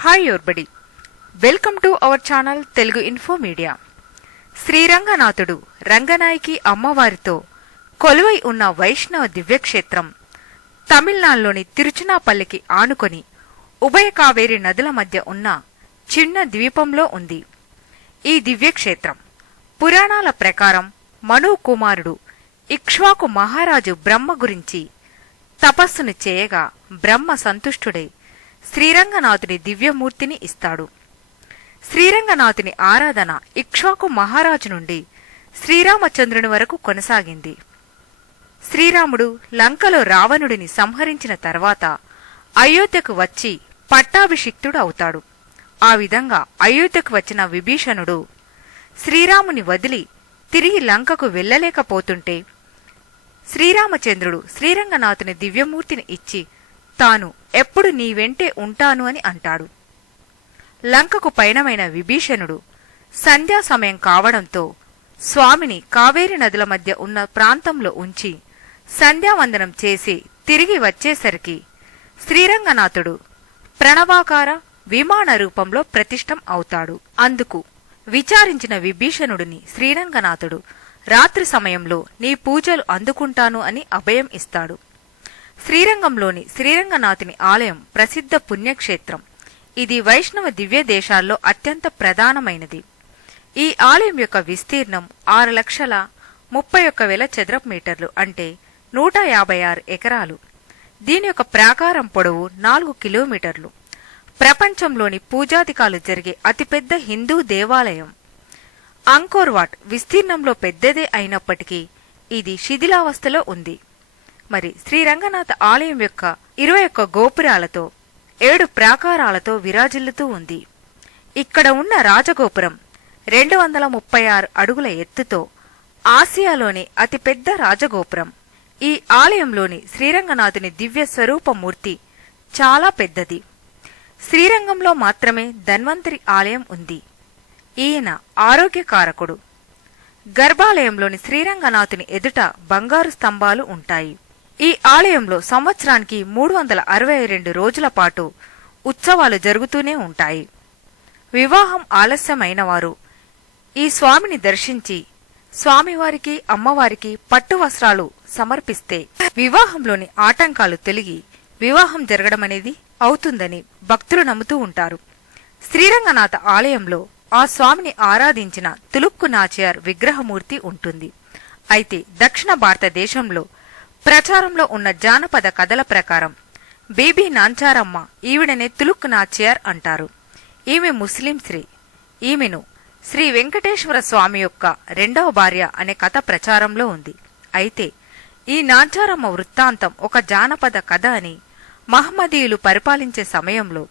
Hi everybody welcome to our channel Telugu info media శ్రీరంగనాథుడు Ranganayaki అమ్మవారితో కొలువై ఉన్న వైష్ణవ దివ్యక్షేత్రం తమిళనాడులోని తిరుచునాపల్లికి ఆనుకొని ఉభయ కావేరి నదుల మధ్య ఉన్న చిన్న ద్వీపంలో ఉంది ఈ దివ్యక్షేత్రం పురాణాల ప్రకారం మను కుమారుడు ఇక్ష్వాకు మహారాజు బ్రహ్మ గురించి తపస్సును చేయగా బ్రహ్మ సంతుష్టుడై శ్రీరంగనాథుని దివ్యమూర్తిని ఇస్తాడు. శ్రీరంగనాథుని ఆరాధన ఇక్ష్వాకు మహారాజు నుండి శ్రీరామచంద్రుని వరకు కొనసాగింది. శ్రీరాముడు లంకలో రావణుడిని సంహరించిన తర్వాత అయోధ్యకు వచ్చి పట్టాభిషిక్తుడు అవుతాడు. ఆ విధంగా అయోధ్యకు వచ్చిన విభీషణుడు శ్రీరాముని వదిలి తిరిగి లంకకు వెళ్ళలేకపోతుంటే శ్రీరామచంద్రుడు శ్రీరంగనాథుని దివ్యమూర్తిని ఇచ్చి తాను ఎప్పుడు నీ వెంటే ఉంటాను అని అంటాడు. లంకకు పయనమైన విభీషణుడు సంధ్యా సమయం కావడంతో స్వామిని కావేరి నదుల మధ్య ఉన్న ప్రాంతంలో ఉంచి సంధ్యావందనం చేసి తిరిగి వచ్చేసరికి శ్రీరంగనాథుడు ప్రణవాకార విమాన రూపంలో ప్రతిష్టం అవుతాడు. అందుకు విచారించిన విభీషణుడిని శ్రీరంగనాథుడు రాత్రి సమయంలో నీ పూజలు అందుకుంటాను అని అభయం ఇస్తాడు. శ్రీరంగంలోని శ్రీరంగనాథుని ఆలయం ప్రసిద్ధ పుణ్యక్షేత్రం. ఇది వైష్ణవ దివ్య దేశాల్లో అత్యంత ప్రధానమైనది. ఈ ఆలయం యొక్క విస్తీర్ణం ఆరు లక్షల ముప్పై ఒక్క వేల చదరపు మీటర్లు అంటే నూట యాభై ఆరు ఎకరాలు. దీని యొక్క ప్రాకారం పొడవు నాలుగు కిలోమీటర్లు. ప్రపంచంలోని పూజాధికాలు జరిగే అతిపెద్ద హిందూ దేవాలయం. అంకోర్వాట్ విస్తీర్ణంలో పెద్దదే అయినప్పటికీ ఇది శిథిలావస్థలో ఉంది. మరి శ్రీరంగనాథ్ ఆలయం యొక్క ఇరవై ఒక్క గోపురాలతో ఏడు ప్రాకారాలతో విరాజిల్లుతూ ఉంది. ఇక్కడ ఉన్న రాజగోపురం రెండు వందల ముప్పై ఆరు అడుగుల ఎత్తుతో ఆసియాలోని అతిపెద్ద రాజగోపురం. ఈ ఆలయంలోని శ్రీరంగనాథుని దివ్య స్వరూపమూర్తి చాలా పెద్దది. శ్రీరంగంలో మాత్రమే ధన్వంతరి ఆలయం ఉంది. ఈయన ఆరోగ్యకారకుడు గర్భాలయంలోని శ్రీరంగనాథుని ఎదుట బంగారు స్తంభాలు ఉంటాయి. ఈ ఆలయంలో సంవత్సరానికి మూడు వందల అరవై రెండు రోజుల పాటు ఉత్సవాలు జరుగుతూనే ఉంటాయి. వివాహం ఆలస్యమైన వారు ఈ స్వామిని దర్శించి స్వామివారికి అమ్మవారికి పట్టు వస్త్రాలు సమర్పిస్తే వివాహంలోని ఆటంకాలు తొలగి వివాహం జరగడమనేది అవుతుందని భక్తులు నమ్ముతూ ఉంటారు. శ్రీరంగనాథ ఆలయంలో ఆ స్వామిని ఆరాధించిన తులుక్కు నాచియార్ విగ్రహమూర్తి ఉంటుంది. అయితే దక్షిణ భారతదేశంలో ప్రచారంలో ఉన్న జానపద కథల ప్రకారం బేబీ నాంచారమ్మ ఈవిడనే తులుక్ నాచియార్ అంటారు. ఈమె ముస్లిం స్త్రీ. ఈమెను శ్రీ వెంకటేశ్వర స్వామి యొక్క రెండవ భార్య అనే కథ ప్రచారంలో ఉంది. అయితే ఈ నాంచారమ్మ వృత్తాంతం ఒక జానపద కథ అని మహమ్మదీయులు పరిపాలించే సమయంలో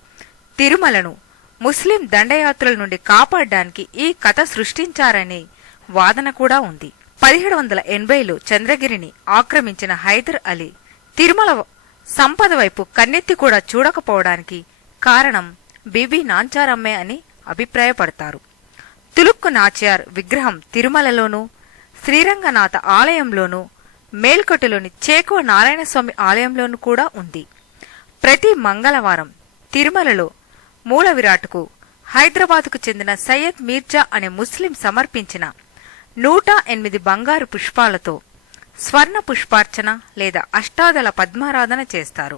తిరుమలను ముస్లిం దండయాత్రల నుండి కాపాడడానికి ఈ కథ సృష్టించారనే వాదన కూడా ఉంది. పదిహేడు వందల ఎనభైలో చంద్రగిరిని ఆక్రమించిన హైదర్ అలీ తిరుమల సంపద వైపు కన్నెత్తి కూడా చూడకపోవడానికి కారణం బీబీ నాంచారమ్మే అని అభిప్రాయపడతారు. తులుక్కు నాచ్యార్ విగ్రహం తిరుమలలోనూ శ్రీరంగనాథ ఆలయంలోనూ మేల్కొట్టులోని చేకువ నారాయణస్వామి ఆలయంలోనూ కూడా ఉంది. ప్రతి మంగళవారం తిరుమలలో మూల విరాట్కు హైదరాబాద్కు చెందిన సయ్యద్ మీర్జా అనే ముస్లిం సమర్పించిన నూట ఎనిమిది బంగారు పుష్పాలతో స్వర్ణ పుష్పార్చన లేదా అష్టాదల పద్మారాధన చేస్తారు.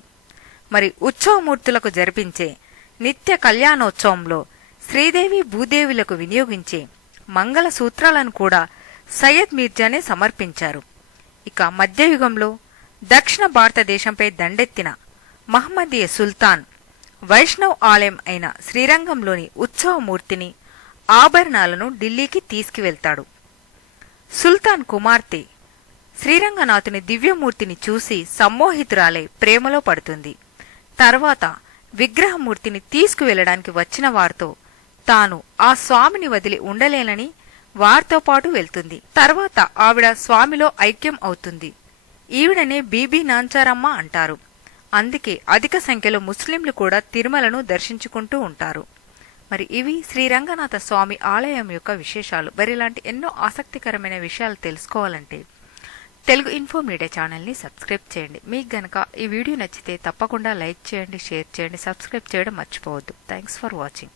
మరి ఉత్సవమూర్తులకు జరిపించే నిత్య కళ్యాణోత్సవంలో శ్రీదేవి భూదేవులకు వినియోగించే మంగళ సూత్రాలను కూడా సయ్యద్ మీర్జానే సమర్పించారు. ఇక మధ్యయుగంలో దక్షిణ భారతదేశంపై దండెత్తిన మహమ్మదీయ సుల్తాన్ వైష్ణవ్ ఆలయం అయిన శ్రీరంగంలోని ఉత్సవమూర్తిని ఆభరణాలను ఢిల్లీకి తీసుకువెళ్తాడు. సుల్తాన్ కుమార్తె. శ్రీరంగనాథుని దివ్యమూర్తిని చూసి సమ్మోహితురాలై ప్రేమలో పడుతుంది. తర్వాత విగ్రహమూర్తిని తీసుకువెళ్ళడానికి వచ్చిన వారితో తాను ఆ స్వామిని వదిలి ఉండలేనని వారితో పాటు వెళ్తుంది. తర్వాత ఆవిడ స్వామిలో ఐక్యం అవుతుంది. ఈవిడనే బీబీ నాంచారమ్మ అంటారు. అందుకే అధిక సంఖ్యలో ముస్లింలు కూడా తిరుమలను దర్శించుకుంటూ ఉంటారు. మరి ఇవి శ్రీ రంగనాథ స్వామి ఆలయం యొక్క విశేషాలు. మరి ఇలాంటి ఎన్నో ఆసక్తికరమైన విషయాలు తెలుసుకోవాలంటే తెలుగు ఇన్ఫో మీడియా ఛానల్ని సబ్స్క్రైబ్ చేయండి. మీకు గనక ఈ వీడియో నచ్చితే తప్పకుండా లైక్ చేయండి షేర్ చేయండి సబ్స్క్రైబ్ చేయడం మర్చిపోవద్దు. Thanks for watching.